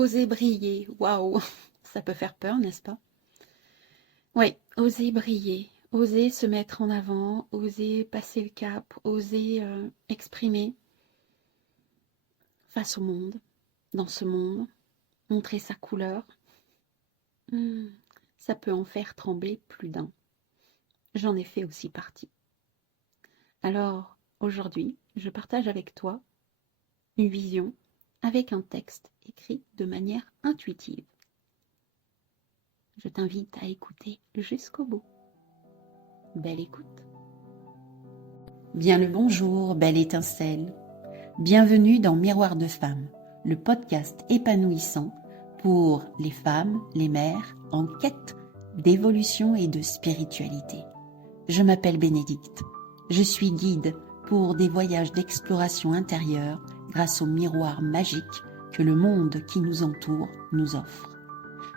Oser briller, waouh, ça peut faire peur, n'est-ce pas? Oui, oser briller, oser se mettre en avant, oser passer le cap, oser exprimer face au monde, dans ce monde, montrer sa couleur. Hmm, ça peut en faire trembler plus d'un. J'en ai fait aussi partie. Alors, aujourd'hui, je partage avec toi une vision avec un texte écrit de manière intuitive. Je t'invite à écouter jusqu'au bout. Belle écoute. Bien le bonjour, belle étincelle. Bienvenue dans Miroir de Femmes, le podcast épanouissant pour les femmes, les mères en quête d'évolution et de spiritualité. Je m'appelle Bénédicte. Je suis guide pour des voyages d'exploration intérieure grâce au miroir magique que le monde qui nous entoure nous offre.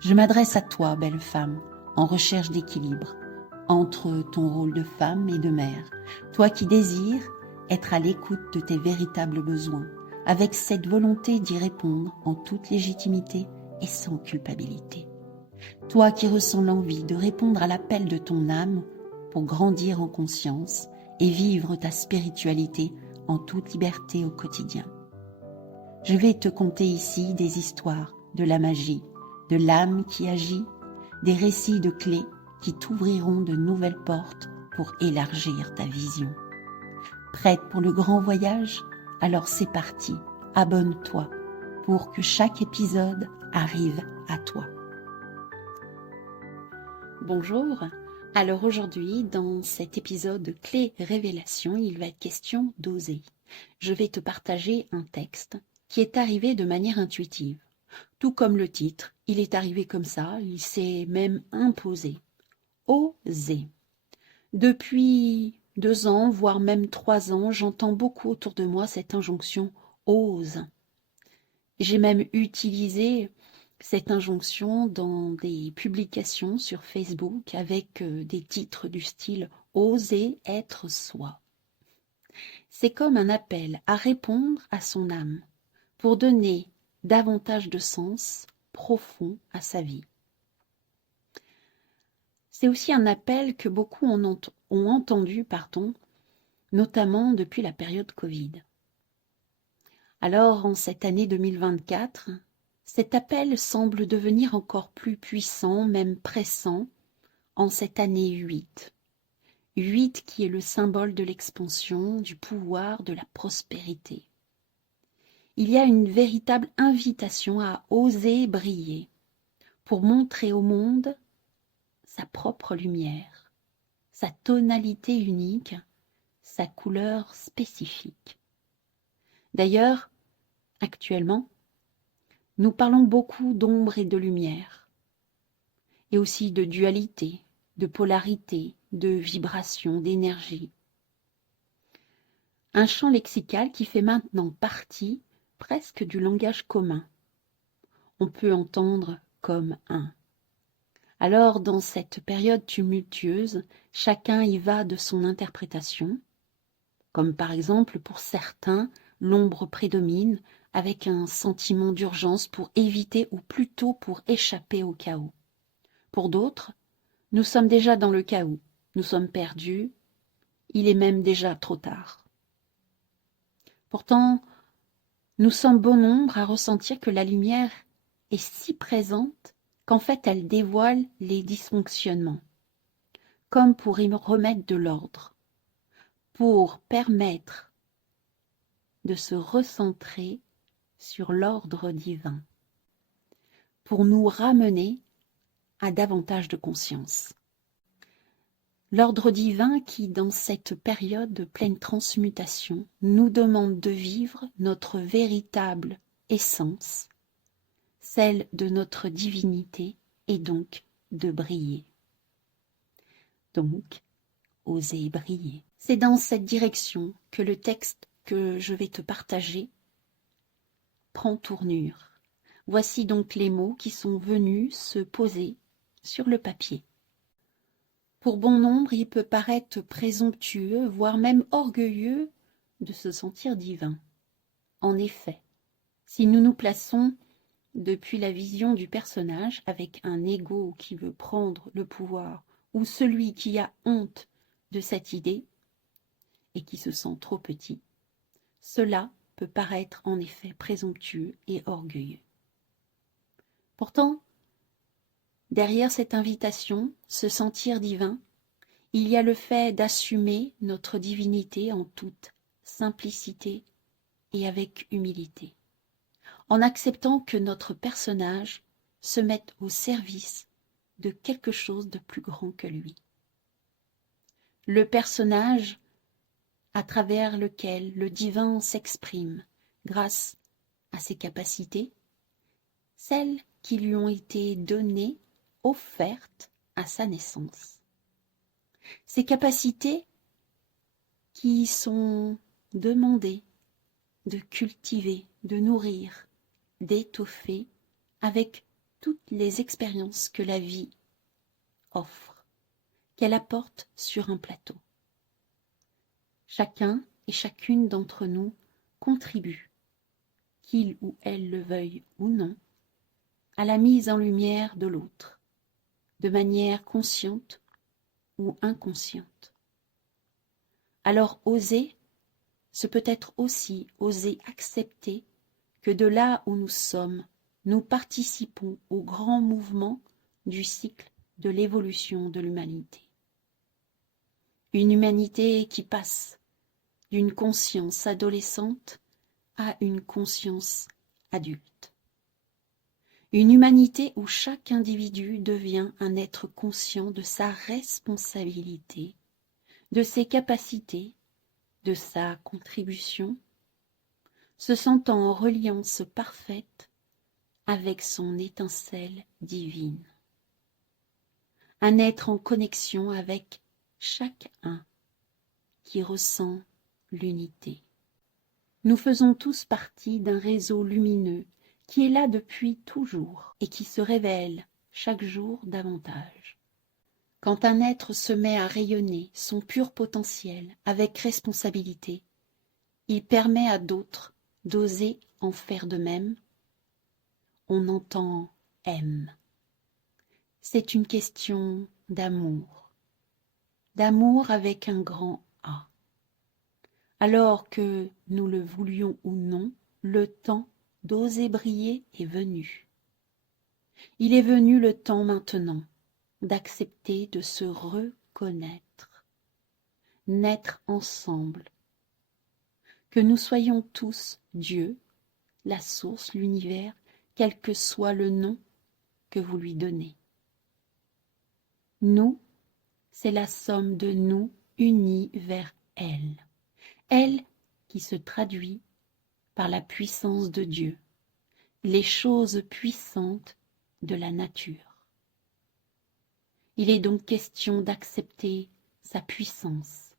Je m'adresse à toi, belle femme, en recherche d'équilibre entre ton rôle de femme et de mère, toi qui désires être à l'écoute de tes véritables besoins, avec cette volonté d'y répondre en toute légitimité et sans culpabilité. Toi qui ressens l'envie de répondre à l'appel de ton âme pour grandir en conscience et vivre ta spiritualité en toute liberté au quotidien. Je vais te conter ici des histoires de la magie, de l'âme qui agit, des récits de clés qui t'ouvriront de nouvelles portes pour élargir ta vision. Prête pour le grand voyage? Alors c'est parti, abonne-toi pour que chaque épisode arrive à toi. Bonjour, alors aujourd'hui dans cet épisode Clé Révélation, il va être question d'oser. Je vais te partager un texte qui est arrivé de manière intuitive. Tout comme le titre, il est arrivé comme ça, il s'est même imposé. Oser. Depuis 2 ans, voire même 3 ans, j'entends beaucoup autour de moi cette injonction « ose ». J'ai même utilisé cette injonction dans des publications sur Facebook avec des titres du style « Oser être soi ». C'est comme un appel à répondre à son âme pour donner davantage de sens profond à sa vie. C'est aussi un appel que beaucoup ont entendu, notamment depuis la période Covid. Alors, en cette année 2024, cet appel semble devenir encore plus puissant, même pressant, en cette année 8. 8 qui est le symbole de l'expansion, du pouvoir, de la prospérité. Il y a une véritable invitation à oser briller pour montrer au monde sa propre lumière, sa tonalité unique, sa couleur spécifique. D'ailleurs, actuellement, nous parlons beaucoup d'ombre et de lumière, et aussi de dualité, de polarité, de vibration, d'énergie. Un champ lexical qui fait maintenant partie presque du langage commun. On peut entendre comme un. Alors, dans cette période tumultueuse, chacun y va de son interprétation, comme par exemple pour certains, l'ombre prédomine avec un sentiment d'urgence pour éviter ou plutôt pour échapper au chaos. Pour d'autres, nous sommes déjà dans le chaos, nous sommes perdus, il est même déjà trop tard. Pourtant, nous sommes bon nombre à ressentir que la lumière est si présente qu'en fait elle dévoile les dysfonctionnements, comme pour y remettre de l'ordre, pour permettre de se recentrer sur l'ordre divin, pour nous ramener à davantage de conscience. L'ordre divin qui, dans cette période de pleine transmutation, nous demande de vivre notre véritable essence, celle de notre divinité, et donc de briller. Donc, oser briller. C'est dans cette direction que le texte que je vais te partager prend tournure. Voici donc les mots qui sont venus se poser sur le papier. Pour bon nombre, il peut paraître présomptueux, voire même orgueilleux, de se sentir divin. En effet, si nous nous plaçons depuis la vision du personnage avec un ego qui veut prendre le pouvoir ou celui qui a honte de cette idée et qui se sent trop petit, cela peut paraître en effet présomptueux et orgueilleux. Pourtant, derrière cette invitation, se sentir divin, il y a le fait d'assumer notre divinité en toute simplicité et avec humilité, en acceptant que notre personnage se mette au service de quelque chose de plus grand que lui. Le personnage à travers lequel le divin s'exprime grâce à ses capacités, celles qui lui ont été données, offertes à sa naissance. Ces capacités qui sont demandées de cultiver, de nourrir, d'étoffer avec toutes les expériences que la vie offre, qu'elle apporte sur un plateau. Chacun et chacune d'entre nous contribue, qu'il ou elle le veuille ou non, à la mise en lumière de l'autre, de manière consciente ou inconsciente. Alors oser, ce peut être aussi oser accepter que de là où nous sommes, nous participons au grand mouvement du cycle de l'évolution de l'humanité. Une humanité qui passe d'une conscience adolescente à une conscience adulte. Une humanité où chaque individu devient un être conscient de sa responsabilité, de ses capacités, de sa contribution, se sentant en reliance parfaite avec son étincelle divine. Un être en connexion avec chaque un qui ressent l'unité. Nous faisons tous partie d'un réseau lumineux qui est là depuis toujours et qui se révèle chaque jour davantage. Quand un être se met à rayonner son pur potentiel avec responsabilité, il permet à d'autres d'oser en faire de même. On entend « aime ». C'est une question d'amour avec un grand A. Alors que nous le voulions ou non, le temps d'oser briller est venu. Il est venu le temps maintenant d'accepter de se reconnaître, naître ensemble, que nous soyons tous Dieu, la source, l'univers, quel que soit le nom que vous lui donnez. Nous, c'est la somme de nous unis vers elle. Elle qui se traduit par la puissance de Dieu, les choses puissantes de la nature. Il est donc question d'accepter sa puissance,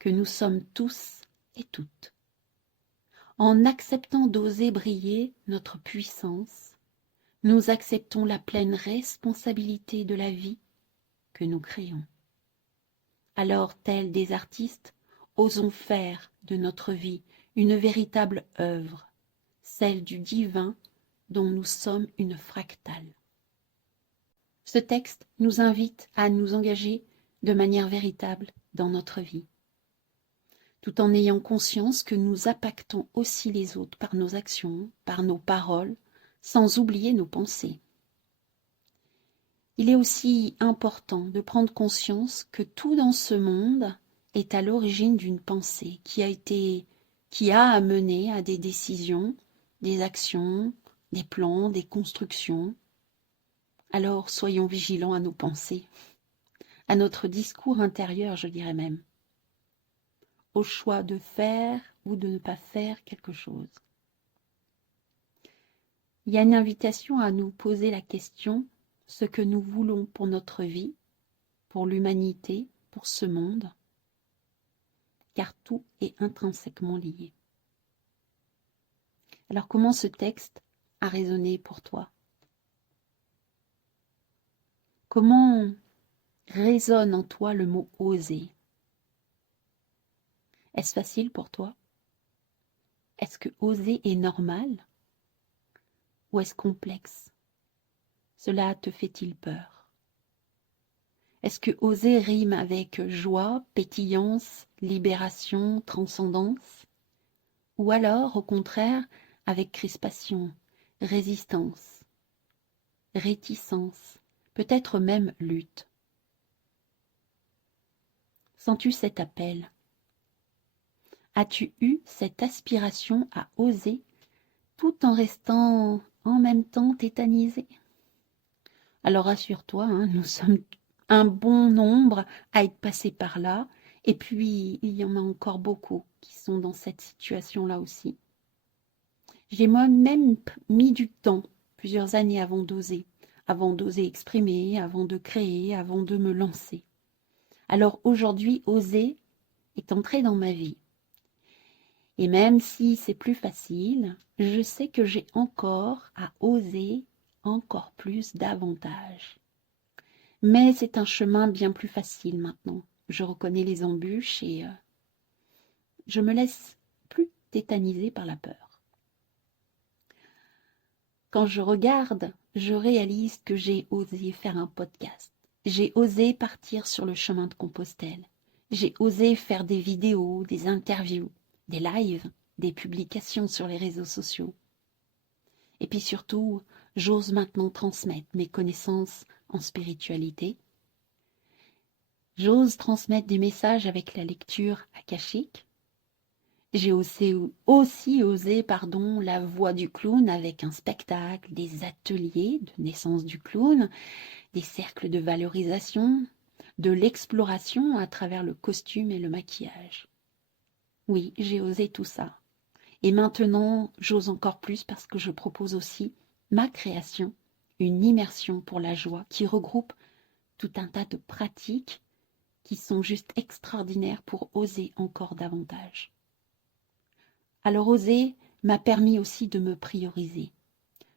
que nous sommes tous et toutes. En acceptant d'oser briller notre puissance, nous acceptons la pleine responsabilité de la vie que nous créons. Alors, tels des artistes, osons faire de notre vie une véritable œuvre, celle du divin dont nous sommes une fractale. Ce texte nous invite à nous engager de manière véritable dans notre vie, tout en ayant conscience que nous impactons aussi les autres par nos actions, par nos paroles, sans oublier nos pensées. Il est aussi important de prendre conscience que tout dans ce monde est à l'origine d'une pensée qui a amené à des décisions, des actions, des plans, des constructions. Alors soyons vigilants à nos pensées, à notre discours intérieur, je dirais même, au choix de faire ou de ne pas faire quelque chose. Il y a une invitation à nous poser la question, ce que nous voulons pour notre vie, pour l'humanité, pour ce monde, car tout est intrinsèquement lié. Alors comment ce texte a résonné pour toi? Comment résonne en toi le mot « oser » ? Est-ce facile pour toi? Est-ce que oser est normal? ou est-ce complexe? Cela te fait-il peur? Est-ce que oser rime avec joie, pétillance, libération, transcendance? Ou alors, au contraire, avec crispation, résistance, réticence, peut-être même lutte? Sens-tu cet appel? As-tu eu cette aspiration à oser tout en restant en même temps tétanisé? Alors rassure-toi, nous sommes un bon nombre à être passés par là, et puis il y en a encore beaucoup qui sont dans cette situation-là aussi. J'ai moi-même mis du temps, plusieurs années avant d'oser exprimer, avant de créer, avant de me lancer. Alors aujourd'hui, oser est entré dans ma vie. Et même si c'est plus facile, je sais que j'ai encore à oser encore plus davantage. Mais c'est un chemin bien plus facile maintenant. Je reconnais les embûches et je me laisse plus tétaniser par la peur. Quand je regarde, je réalise que j'ai osé faire un podcast. J'ai osé partir sur le chemin de Compostelle. J'ai osé faire des vidéos, des interviews, des lives, des publications sur les réseaux sociaux. Et puis surtout, j'ose maintenant transmettre mes connaissances en spiritualité. J'ose transmettre des messages avec la lecture akashique. J'ai aussi osé la voix du clown avec un spectacle, des ateliers de naissance du clown, des cercles de valorisation, de l'exploration à travers le costume et le maquillage. Oui, j'ai osé tout ça. Et maintenant, j'ose encore plus parce que je propose aussi ma création, une immersion pour la joie qui regroupe tout un tas de pratiques qui sont juste extraordinaires pour oser encore davantage. Alors oser m'a permis aussi de me prioriser,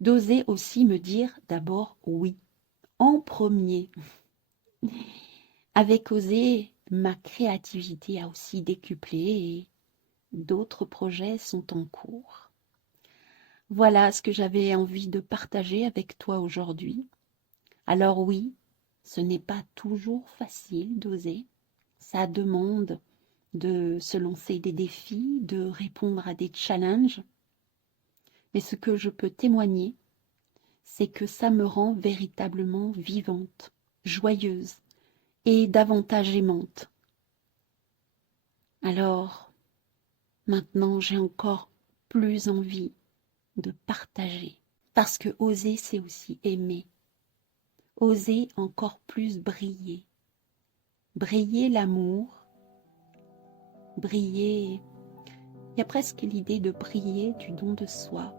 d'oser aussi me dire d'abord oui, en premier. Avec oser, ma créativité a aussi décuplé et d'autres projets sont en cours. Voilà ce que j'avais envie de partager avec toi aujourd'hui. Alors oui, ce n'est pas toujours facile d'oser. Ça demande de se lancer des défis, de répondre à des challenges. Mais ce que je peux témoigner, c'est que ça me rend véritablement vivante, joyeuse et davantage aimante. Alors, maintenant, j'ai encore plus envie de partager. Parce que oser, c'est aussi aimer. Oser encore plus briller. Briller l'amour. Briller. Il y a presque l'idée de briller du don de soi.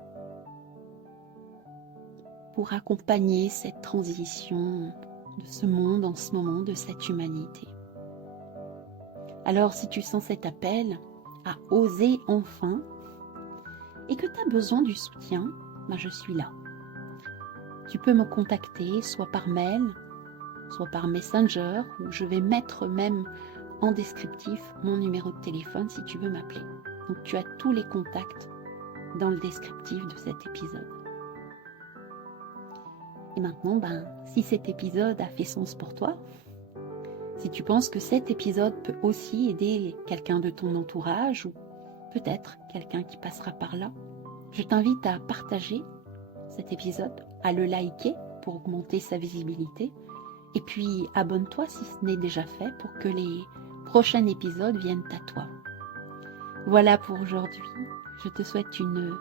Pour accompagner cette transition de ce monde en ce moment, de cette humanité. Alors si tu sens cet appel à oser enfin et que tu as besoin du soutien, je suis là. Tu peux me contacter soit par mail, soit par Messenger, ou je vais mettre même en descriptif mon numéro de téléphone si tu veux m'appeler. Donc tu as tous les contacts dans le descriptif de cet épisode. Et maintenant, si cet épisode a fait sens pour toi, si tu penses que cet épisode peut aussi aider quelqu'un de ton entourage ou peut-être quelqu'un qui passera par là, je t'invite à partager cet épisode, à le liker pour augmenter sa visibilité et puis abonne-toi si ce n'est déjà fait pour que les prochains épisodes viennent à toi. Voilà pour aujourd'hui. Je te souhaite une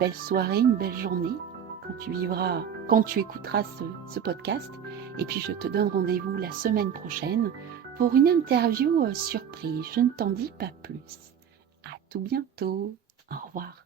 belle soirée, une belle journée quand tu écouteras ce podcast. Et puis je te donne rendez-vous la semaine prochaine pour une interview surprise. Je ne t'en dis pas plus. À tout bientôt. Au revoir.